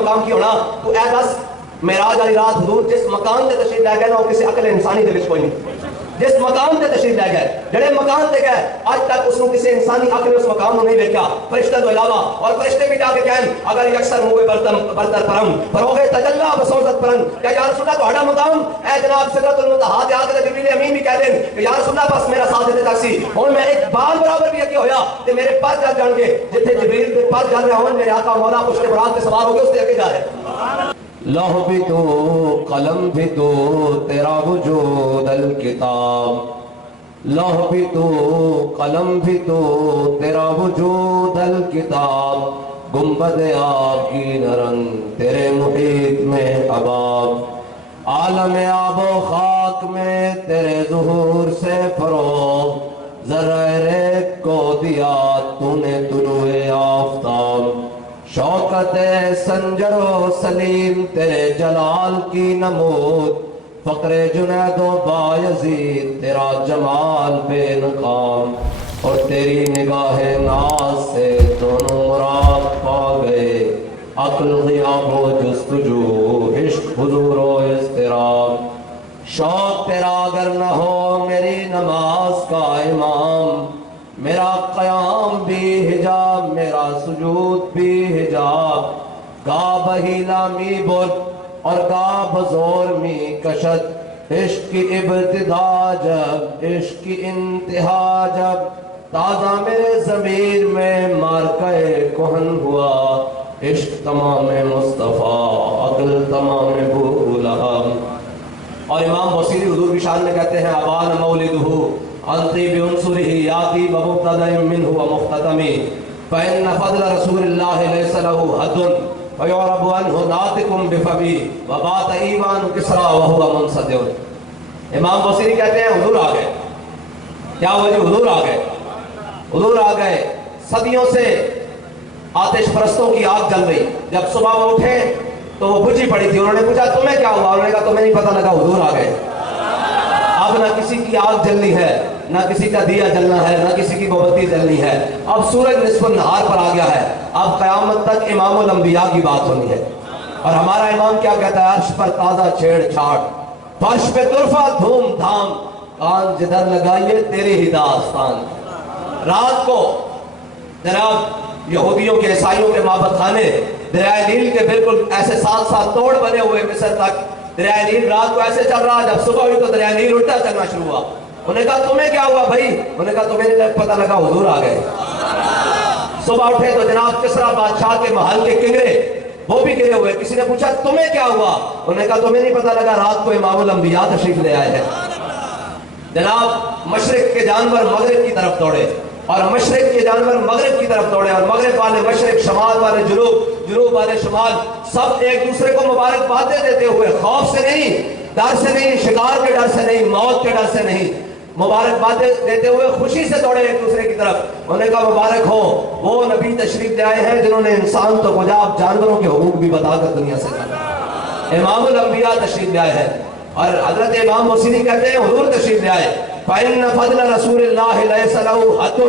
مقام کی ہونا تو اے دس معراج والی رات حضور جس مکان تے تشریف لے گئے نا وہ کسی عقل انسانی دے وچ کوئی نہیں. جس مقام تے تشریف لے گئے جڑے مقام تے گئے اج تک اس کو کسی انسانی عقل اس مقام کو نہیں دیکھا فرشتہ تو علاوہ. اور فرشتے بھی جا کے کہیں اگر یکسر منہ برتر پرم فروغ تجلا بصوت پرم کہ یا رسول اللہ تہاڈا مقام اے جناب سدرۃ المنتہا تے آ کے جبریل امین بھی کہہ دیں کہ یا رسول اللہ بس میرا ساتھ دے تاکسی ہن میں ایک بال برابر بھی اگے ہویا تے میرے پر چل جان گے جتھے جبریل دے پر چل رہے ہون میرے آقا مولا اس کے برات تے سوار ہو کے اس تے اگے جا رہے. لوح بھی تو قلم بھی تو تیرا وجود الکتاب. لوح بھی تو قلم بھی تو تیرا وجود الکتاب. گنبد آب کی نرنگ تیرے محیط میں اباب. عالم آب و خاک میں تیرے ظہور سے فروغ. ذرہ ریت کو دیا تو نے طلوع آفتاب. شوکت سنجر و سلیم تیرے جلال کی نمود. فقر جنید و بایزید تیرا جمال بے نقاب. اور تیری نگاہ ناز سے دونوں مراد پا گئے. عقل غیاب و جستجو عشق حضور و اضطراب. شوق تیرا اگر نہ ہو میری نماز کا امام. میرا قیام بھی حجاب میرا سجود بھی حجاب. گا بہیلا می بول اور گا بزور می کشت. عشق کی ابتدا جب عشق کی انتہا جب. تازہ میرے ضمیر میں مارکہ کہن ہوا. عشق تمام مصطفیٰ عقل تمام بو لہب. اور امام بصیری حضور کی شان میں کہتے ہیں ابان مولدہ انتی بعنصرہ یاتی بمبتدأ منہ ومختتم. فإن فضل رسول اللہ لیس لہ حد فیعرب عنہ ناطق بفمی وبات ایوان کسریٰ وہو منصدر. امام بصیری کہتے ہیں حضور آ گئے. کیا ہوا جی؟ حضور آ گئے. حضور آ گئے. صدیوں سے آتش پرستوں کی آگ جل رہی. جب صبح وہ اٹھے تو وہ بجھی پڑی تھی. انہوں نے پوچھا تمہیں کیا ہوا؟ انہوں نے کہا تمہیں نہیں پتہ لگا حضور آ گئے. اب نہ کسی کی آگ جلنی ہے نہ کسی کا دیا جلنا ہے نہ کسی کی مومبتی جلنی ہے. اب سورج نصف النہار پر آ گیا ہے. اب قیامت تک امام الانبیاء کی بات ہونی ہے. اور ہمارا امام کیا کہتا ہے؟ عرش پر تازہ چھیڑ چھاڑ فرش پہ طرفہ دھوم دھام. کان جدھر لگائیے تیری ہی داستان. رات کو جناب یہودیوں کے عیسائیوں کے معبد خانے دریائے نیل کے بالکل ایسے ساتھ ساتھ توڑ بنے ہوئے مصر تک. دریائے نیل رات کو ایسے چل رہا. جب صبح ہوئی تو دریائے نیل الٹا چلنا شروع ہوا. انہوں نے کہا تمہیں کیا ہوا بھائی؟ انہوں نے کہا تمہیں نہیں پتہ لگا حضور آ گئے. صبح اٹھے تو جناب کسریٰ بادشاہ کے محل کے کنگرے وہ بھی گرے ہوئے. کسی نے پوچھا تمہیں کیا ہوا؟ انہوں نے کہا تمہیں نہیں پتہ لگا رات کو امام الانبیاء تشریف لے آئے ہیں. جناب مشرق کے جانور مغرب کی طرف دوڑے اور مشرق کے جانور مغرب کی طرف دوڑے. اور مغرب والے مشرق شمال والے جنوب جنوب والے شمال سب ایک دوسرے کو مبارکبادیں دیتے ہوئے خوف سے نہیں ڈر سے نہیں شکار کے ڈر سے نہیں موت کے ڈر سے نہیں مبارکبادیں دیتے ہوئے خوشی سے دوڑے ایک دوسرے کی طرف. انہوں نے کہا مبارک ہو وہ نبی تشریف لے آئے ہیں جنہوں نے انسان تو کجا اب جانوروں کے حقوق بھی بتا کر دنیا سے جانا. امام الانبیاء تشریف لے آئے ہیں. اور حضرت امام بصیری کہتے ہیں حضور تشریف لے آئے. فإن فضل رسول اللہ لیس لہ حد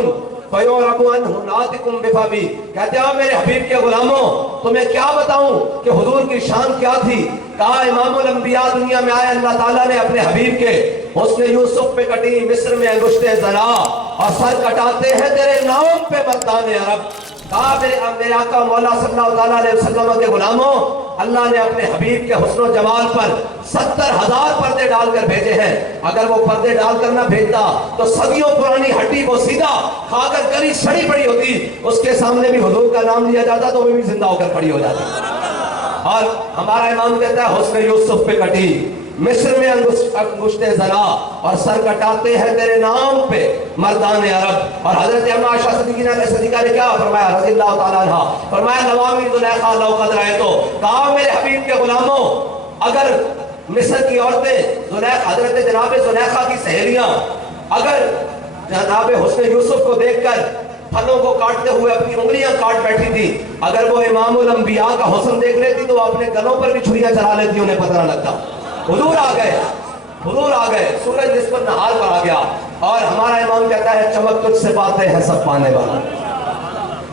فیعرب عنہ ناطق بفمی. کہتے ہیں میرے حبیب کے غلاموں تمہیں کیا بتاؤں کہ حضور کی شان کیا تھی. کہا امام الانبیاء دنیا میں آئے اللہ تعالیٰ نے اپنے حبیب کے حسن یوسف پہ کٹی مصر میں انگشتیں زنا اور سر کٹاتے ہیں تیرے نام پہ مردان عرب. کہا میرے آقا مولا صلی اللہ علیہ وسلم کے غلاموں اللہ نے اپنے حبیب کے حسن و جمال پر 70,000 پردے ڈال کر بھیجے ہیں. اگر وہ پردے ڈال کر نہ بھیجتا تو صدیوں پرانی ہڈی وہ سیدھا کھا کر گلی سڑی پڑی ہوتی. اس کے سامنے بھی حضور کا نام لیا جاتا تو وہ بھی زندہ ہو کر کھڑی ہو جاتی. اور ہمارا امام کہتا ہے حسن یوسف پہ کٹی مصر میں انگشتیں زنا اور سر کٹاتے ہیں تیرے نام پہ مردان عرب. اور حضرت اما عائشہ صدیقہ نے کیا فرمایا رضی اللہ تعالیٰ عنہ؟ فرمایا نوامی زلیخا لو قد رأیتو. کہا میرے حبیب کے غلاموں اگر مصر کی عورتیں حضرت جناب زلیخا کی سہیلیاں اگر جناب حسن یوسف کو دیکھ کر پھلوں کو کاٹتے ہوئے اپنی انگلیاں کاٹ بیٹھی تھی اگر وہ امام الانبیاء کا حسن دیکھ لیتی تو وہ اپنے گلوں پر بھی چھریاں چلا لیتی انہیں پتہ نہ لگتا. حضور آ گئے. حضور آ گئے. سورج نصف النہار پر آ گیا. اور ہمارا امام کہتا ہے چمک تجھ سے پاتے ہیں سب پانے والا.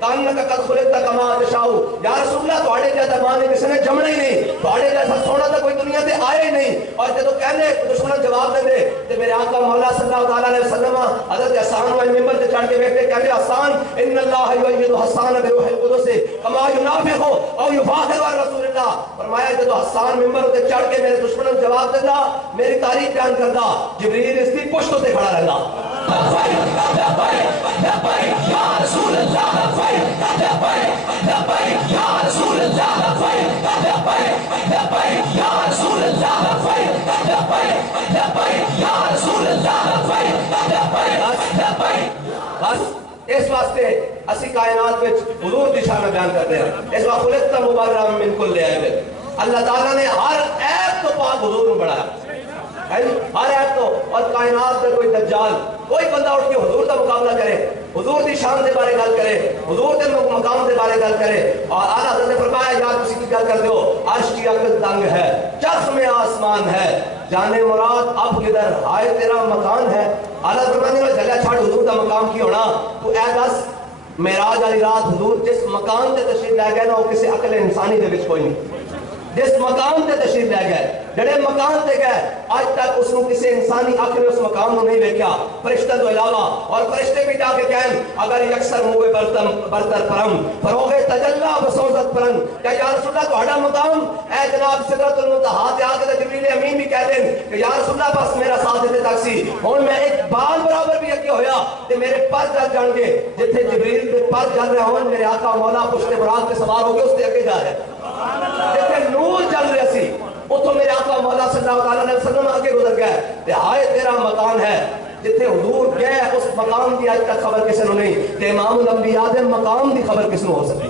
کانک قد خلقت کما تشاء یا رسول اللہ تواڈے جیسا ماں نے کسی نے جمنا ہی نہیں، تواڈے جیسا سونا تو کوئی دنیا تے آیا ہی نہیں۔ اور جدو کہنے دشمن جواب دے دے تے میرے آقا مولا صلی اللہ تعالی علیہ وسلم حضرت حسان والے ممبر تے چڑھ کے بیٹھے کہتے حسان ان اللہ یؤید حسان بروح القدس کما ینافخ او یفاخر عن رسول اللہ۔ فرمایا جدو حسان ممبر تے چڑھ کے میرے دشمنوں نے جواب دیتا، میری تعریف بیان کرتا، جبریل اس کی پشتوں تے کھڑا رہتا۔ بس اس واسطے اسی کائنات میں حضور دی شان بیان کرتے ہیں۔ اس وقت خلقت مبرأ من کل عیب، اللہ تعالیٰ نے ہر عیب تو پاک حضور میں بڑھایا، ہر عیب تو۔ اور کائنات میں کوئی دجال کوئی بندہ اٹھ کے حضور کا مقابلہ کرے، حضور دی شان دے بارے گل کرے، حضور دے مقام دے بارے گل کرے، اور اعلیٰ حضرت نے فرمایا یار کسی کی گل کرتے ہو، عرش کی عقل تنگ ہے، چرخ میں آسمان ہے، جانے مراد اب کدھر آئے تیرا مکان ہے۔ اعلیٰ فرمانے میں جلیا چھاڑ حضور کا مقام کی ہونا، تو اے دس معراج والی رات حضور جس مقام تے تشریف لے گئے نا وہ کسی عقل انسانی دے وچ کوئی نہیں۔ جس مقام تے تشریف لے گئے، جڑے مقام تے گئے، آج تک اس کو کسی انسانی عقل نے اس مقام کو نہیں دیکھا، فرشتہ تو علاوہ۔ اور فرشتے بھی جا کے کہیں اگر یکسر موے برتر پرم فروغ تجلا بسوزت پرن، کہ یا رسول اللہ تہاڈا مقام اے جناب سدرۃ المنتہا تے آ کے جبریل امین بھی کہہ دیں کہ یا رسول اللہ بس میرا ساتھ دیتے تک سی، ہن میں ایک بال برابر بھی اگے ہویا تے میرے پر جل جان گے، جتھے جبریل دے پر جل رہے ہون میرے آقا مولا پشت براق پہ سوار ہو کے اس تے اگے جا رہے ہیں، جتھے نور چل رہے سی اتوں میرے آقا مولا صلی اللہ علیہ وسلم آگے گزر گئے، تے ہائے تیرا مکان ہے جتھے حضور گئے اس مقام کی آج تک خبر کسی نے نہیں، تے امام الانبیاء دے مقام دی خبر کس نے ہو سکتی۔